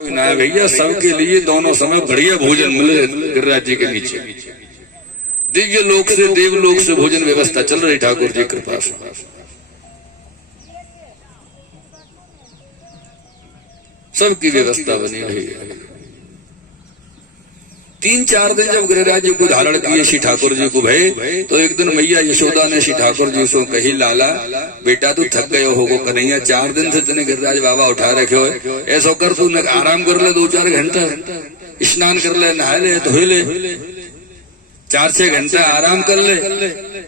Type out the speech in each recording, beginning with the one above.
ना भैया, सबके लिए दोनों समय बढ़िया भोजन मिले गिरिराज जी के नीचे। दिव्य लोक से देवलोक से भोजन व्यवस्था चल रही ठाकुर जी कृपा से। सबकी व्यवस्था बनी रही है। 3-4 दिन जब गिरिराज जी को धारण किए श्री ठाकुर जी को भय, तो एक दिन मैया यशोदा ने श्री ठाकुर जी से कही, लाला बेटा तू थक गयो होगो कन्हैया, 4 दिन से तेने गिरिराज बाबा उठा रखे हो, ऐसा कर तू आराम कर ले 2-4 घंटा, स्नान कर ले, नहा ले, धोए ले, 4-6 घंटा आराम कर ले,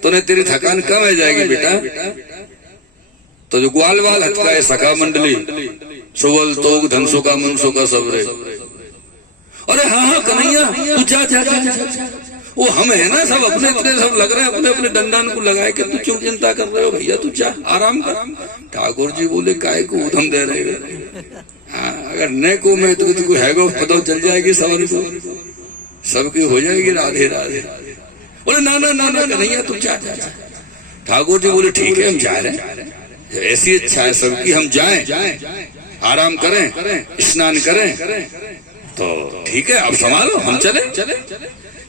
तूने तेरी थकान कम हो जाएगी बेटा। तो जो ग्वाल वाल हटकाए सखा मंडली, सुवल तोग धनसो का मनसो का सबरे, अरे हाँ हाँ कन्हैया तू जा जा जा जा जा। वो हम है ना सब अपने इतने सब लग रहे हैं, अपने अपने डंडन को लगाए कि तू क्यों चिंता कर रहे हो भैया, तू जा आराम कर। ठाकुर जी बोले काय को उधम दे रहे हो, हाँ अगर न को मैं तुझको है गो पता चल जाएगी सवाल को, सबकी हो जाएगी राधे राधे। बोले ना ना ना ना कन्हैया तू जा जा जा। ठाकुर जी बोले ठीक है हम जा रहे हैं, ऐसी इच्छा है सबकी, हम जाएं आराम करें स्नान करें, तो ठीक है अब संभालो हम चले।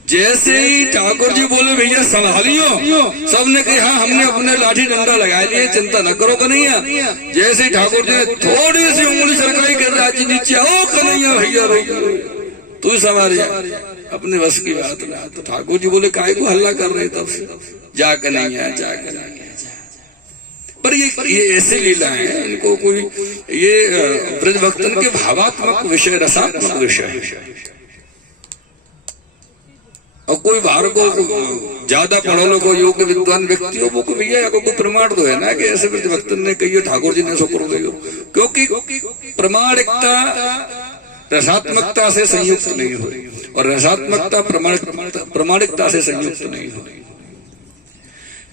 जैसे ही ठाकुर जी बोले भैया संभालियो, सबने कहा हाँ हमने अपने लाठी डंडा लगा लिए, चिंता न करो कन्हैया। जैसे ही ठाकुर जी ने थोड़ी सी उंगली सरकाई गिरिराज जी नीचे, ओ कन्हैया भैया भैया तू संभाल जा, अपने बस की बात ना। तो ठाकुर जी बोले काय को हल्ला कर रहे तब से, जा कन्हैया जा कन्हैया। पर ये ऐसे लीला है, इनको कोई ये ब्रज भक्तन के भावात्मक विषय, रसात्मक विषय है। और कोई बाहर को ज्यादा पढ़ो लोगों योग विद्वान व्यक्तियों को भैया कोई प्रमाण तो है ना कि ऐसे ब्रज भक्तन ने कही ठाकुर जी ने सो करो गई, क्योंकि प्रमाणिकता रसात्मकता से संयुक्त नहीं हुई और रसात्मकता प्रमाणिकता से संयुक्त नहीं हुई,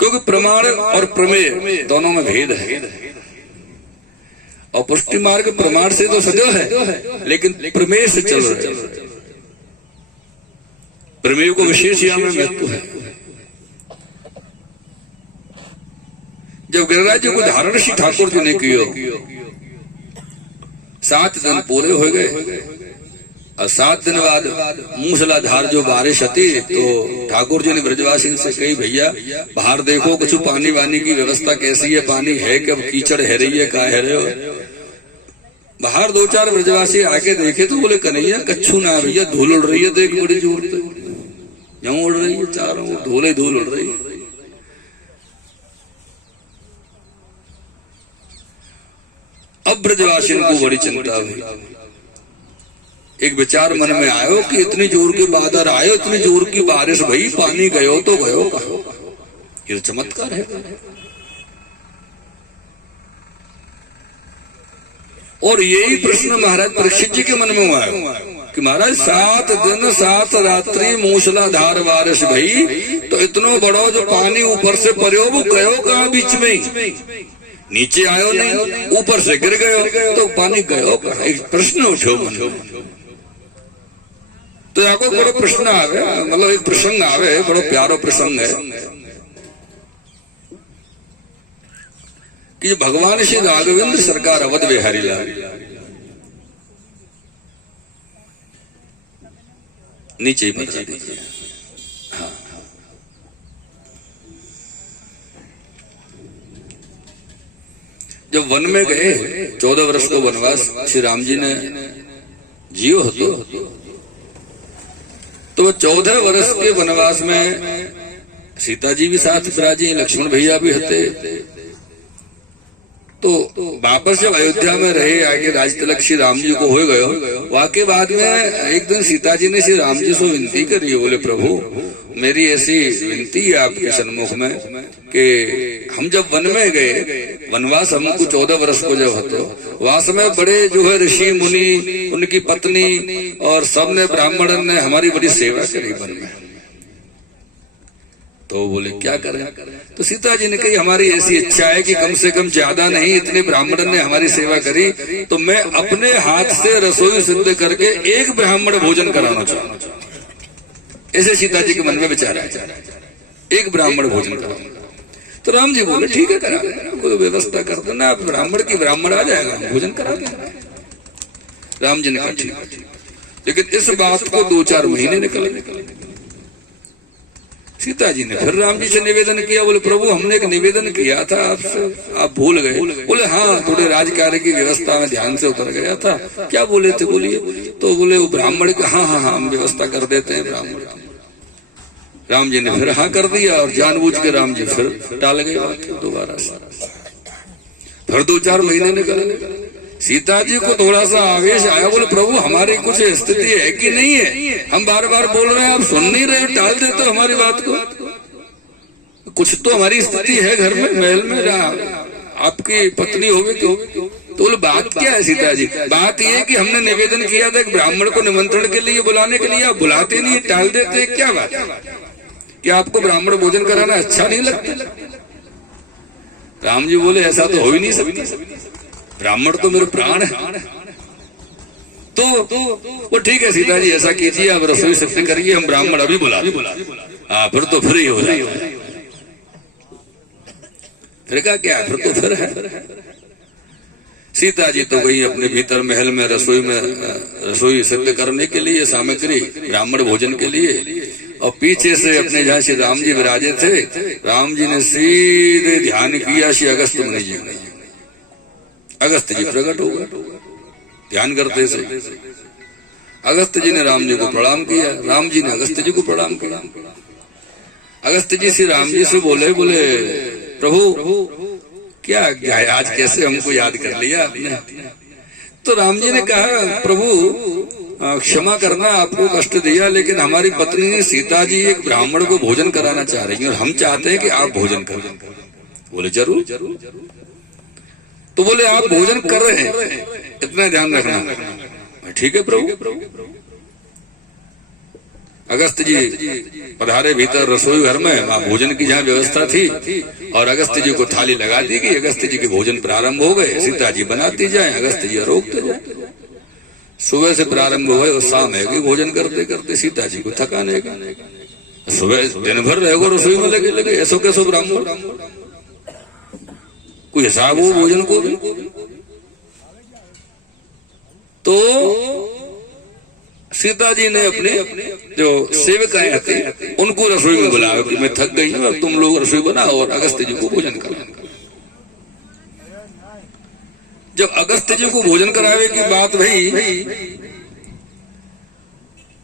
क्योंकि प्रमाण और प्रमेय दोनों में भेद है। और पुष्टि मार्ग प्रमाण से तो सजो है, लेकिन प्रमेय से चल रहे हैं, प्रमेय को विशेष यहाँ में महत्व है। जब गिरिराज जी को धारण श्री ठाकुर जी ने किया, 7 दिन पूरे हो गए और 7 दिन बाद मूसलाधार जो बारिश आती, तो ठाकुर जी ने ब्रजवासी से कही भैया बाहर देखो कुछ पानी वानी की व्यवस्था कैसी है, पानी है कि अब कीचड़ है रही है, का है रहे हो। बाहर 2-4 ब्रजवासी आके देखे तो बोले कन्हैया कच्छू ना भैया, धूल उड़ रही है, तो एक बड़ी जोर से यूं उड़ रही है, चारों धूल धूल उड़ रही है। अब ब्रजवासी को बड़ी चिंता हुई, एक विचार मन में आयो कि इतनी जोर की बादल आयो, इतनी जोर की बारिश भई, पानी गयो तो गयो कहो, ये चमत्कार है। और यही प्रश्न महाराज परीक्षित जी के मन में हुआ कि महाराज 7 दिन 7 रात्रि मूसलाधार बारिश भई, तो इतनो बड़ो जो पानी ऊपर से पर्यो वो गयो कहाँ, बीच में ही नीचे आयो नहीं, ऊपर से गिर गयो तो पानी गयो कहाँ, एक प्रश्न उठो मन में। तो यहाँ को बड़ो प्रश्न आवे, मतलब एक प्रसंग आवे, बड़ो प्यारो प्रसंग है कि भगवान श्री राघवेंद्र सरकार अवध बिहारी लाल नीचे ही बता दीजिए। हाँ जब वन में गए, 14 वर्ष को वनवास श्री राम जी ने जियो हो, तो वो 14 वर्ष के वनवास में सीता जी भी साथ विराजी, लक्ष्मण भैया भी हते। तो वापस जब अयोध्या में रहे, आगे राज तिलक श्री राम जी को हो गयो, वाके बाद में एक दिन सीता जी ने श्री राम जी से विनती करी, बोले प्रभु मेरी ऐसी विनती है आपके सन्मुख में कि हम जब वन में गए, वनवास हमको 14 वर्ष को जब होते, वास में बड़े जो है ऋषि मुनि, उनकी पत्नी और सबने ब्राह्मण ने हमारी बड़ी सेवा करी वन में। तो बोले क्या करें, तो सीता जी ने कही हमारी ऐसी इच्छा है कि कम से कम ज्यादा नहीं, इतने ब्राह्मण ने हमारी सेवा करी, तो मैं अपने हाथ से रसोई सिद्ध करके एक ब्राह्मण भोजन कराना चाहूँ। ऐसे सीता जी के मन में विचार है, एक ब्राह्मण भोजन कराना। तो राम जी बोले ठीक है करा देना, कोई व्यवस्था कर देना, आप ब्राह्मण की ब्राह्मण आ जाएगा, भोजन करा देना। राम जी ने कहा ठीक है। लेकिन इस बात को 2-4 महीने निकले। सीता जी ने फिर राम जी से निवेदन किया, बोले प्रभु हमने एक निवेदन किया था आपसे, आप भूल गए? बोले हाँ, थोड़े राजकार्य की व्यवस्था में ध्यान से उतर गया था। क्या बोले थे बोलिए? तो बोले वो ब्राह्मण का, हाँ हाँ हाँ हम व्यवस्था कर देते हैं ब्राह्मण की। राम जी ने फिर हाँ कर दिया और जानबूझ के राम जी फिर टाल गए दोबारा से। फिर 2-4 महीने निकले। सीता जी को थोड़ा सा आवेश आया, बोले प्रभु हमारी कुछ स्थिति है कि नहीं है? हम बार बार बोल रहे हैं, आप सुन नहीं रहे, टाल देते हो हमारी बात को। कुछ तो हमारी स्थिति है घर में, महल में, जहाँ आपकी पत्नी होगी तो बोले बात क्या है सीता जी? बात यह है कि हमने निवेदन किया था कि ब्राह्मण को निमंत्रण के लिए बुलाने के लिए, आप बुलाते नहीं, टाल देते, क्या बात? क्या आपको ब्राह्मण भोजन कराना अच्छा नहीं लगता? राम जी बोले ऐसा तो हो ही नहीं सकता, ब्राह्मण तो मेरे प्राण है। तो वो ठीक है सीता जी ऐसा कीजिए, आप रसोई सिद्ध करिए, हम ब्राह्मण अभी बुला। हाँ फिर तो फ्री हो जाए। फिर क्या क्या फिर तो फिर है। सीता जी तो गई अपने भीतर महल में रसोई सिद्ध करने के लिए सामग्री ब्राह्मण भोजन के लिए, और पीछे से अपने जहाँ श्री राम जी विराजे थे, राम जी ने सीधे ध्यान किया श्री अगस्त मुनि जी। अगस्त जी प्रकट हो गए ध्यान करते से। अगस्त जी ने राम जी को प्रणाम किया, राम जी ने अगस्त जी को प्रणाम किया। अगस्त जी श्री राम जी से बोले प्रभु क्या आज कैसे हमको याद कर लिया आपने? तो राम जी ने कहा प्रभु क्षमा करना, आपको कष्ट दिया, लेकिन हमारी पत्नी ने सीता जी एक ब्राह्मण को भोजन कराना चाह रही है और हम चाहते हैं कि आप भोजन करें। बोले जरूर। तो बोले आप भोजन कर रहे हैं, इतना ध्यान रखना। ठीक है प्रभु। अगस्त जी पधारे भीतर रसोई घर में, वहां भोजन की जहाँ व्यवस्था थी, और अगस्त जी को थाली लगा दी कि अगस्त जी के भोजन प्रारंभ हो गए। सीता जी बनाती जाए, अगस्त जी रोकते जाए। सुबह से प्रारंभ हुए और शाम है कि भोजन करते करते सीता जी को थकाने का। सुबह दिन भर रहेगा रसोई में लगे ऐसो कैसो ब्राह्मण, कोई हिसाब हो भोजन को भी। तो सीता जी ने अपने जो सेविकाएं थी उनको रसोई में बुलाया कि मैं थक गई हूं, अब तुम लोग रसोई बनाओ और अगस्त जी को भोजन कराओ। जब अगस्त जी को भोजन करावे की बात भई